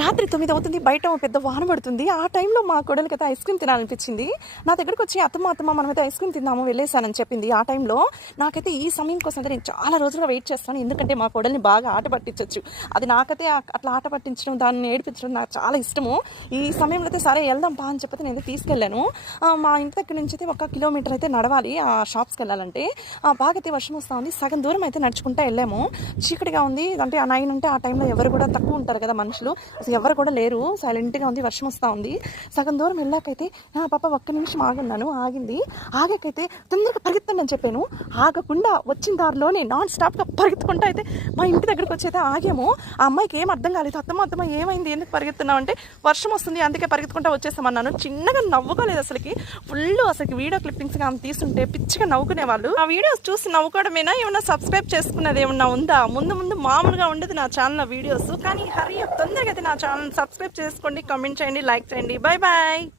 రాత్రి 9 అవుతుంది, బయట పెద్ద వాన పడుతుంది. ఆ టైంలో మా కోడలికైతే ఐస్ క్రీమ్ తినాలనిపించింది. నా దగ్గరకు వచ్చి అత్తమ్మ మనమైతే ఐస్ క్రీమ్ తిందాము వెళ్ళేసానని చెప్పింది. ఆ టైంలో నాకైతే ఈ సమయం కోసం అయితే నేను చాలా రోజులుగా వెయిట్ చేస్తాను. ఎందుకంటే మా కోడల్ని బాగా ఆట పట్టించవచ్చు. అది నాకైతే అట్లా ఆట పట్టించడం, దాన్ని ఏడిపించడం నాకు చాలా ఇష్టము. ఈ సమయంలో అయితే సరే వెళ్దాం పా అని చెప్పి నేను తీసుకెళ్ళాను. మా ఇంటి దగ్గర నుంచి అయితే 1 కిలోమీటర్ అయితే నడవాలి ఆ షాప్స్కి వెళ్ళాలంటే. బాగా అయితే వర్షం వస్తూ ఉంది. సగం దూరం అయితే నడుచుకుంటూ వెళ్ళాము. చీకటిగా ఉంది. అంటే ఆ 9 ఉంటే ఆ టైంలో ఎవరు కూడా తక్కువ ఉంటారు కదా మనుషులు, అసలు ఎవరు కూడా లేరు. సైలెంట్గా ఉంది, వర్షం వస్తూ ఉంది. సగం దూరం వెళ్ళాకైతే పాప 1 నిమిషం ఆగున్నాను. ఆగింది. ఆగాకైతే తొందరగా పరిగెత్తండి అని చెప్పాను. ఆగకుండా వచ్చిన దారిలోనే నాన్ స్టాప్గా పరిగెత్తుకుంటూ అయితే మా ఇంటి దగ్గరకు వచ్చి అయితే ఆగాము. ఆ అమ్మాయికి ఏం అర్థం కాలేదు. అత్తమ్మ ఏమైంది, ఎందుకు పరిగెత్తున్నావు అంటే వర్షం వస్తుంది అందుకే పరిగెత్తుకుంటూ వచ్చేసామన్నాను. చిన్నగా నవ్వుకోలేదు అసలుకి. అసలు వీడియో క్లిప్పింగ్స్ కానీ తీస్తుంటే పిచ్చిగా నవ్వుకునే వాళ్ళు. ఆ వీడియోస్ చూసి నవ్వుకోవడమేనా, ఏమన్నా సబ్స్క్రైబ్ చేసుకున్నది ఏమన్నా ఉందా? ముందు మామూలుగా ఉండేది నా ఛానల్ వీడియోస్. కానీ హరి తొందరగా అయితే నా ఛానల్ సబ్స్క్రైబ్ చేసుకోండి, కామెంట్ చేయండి, లైక్ చేయండి. Bye bye.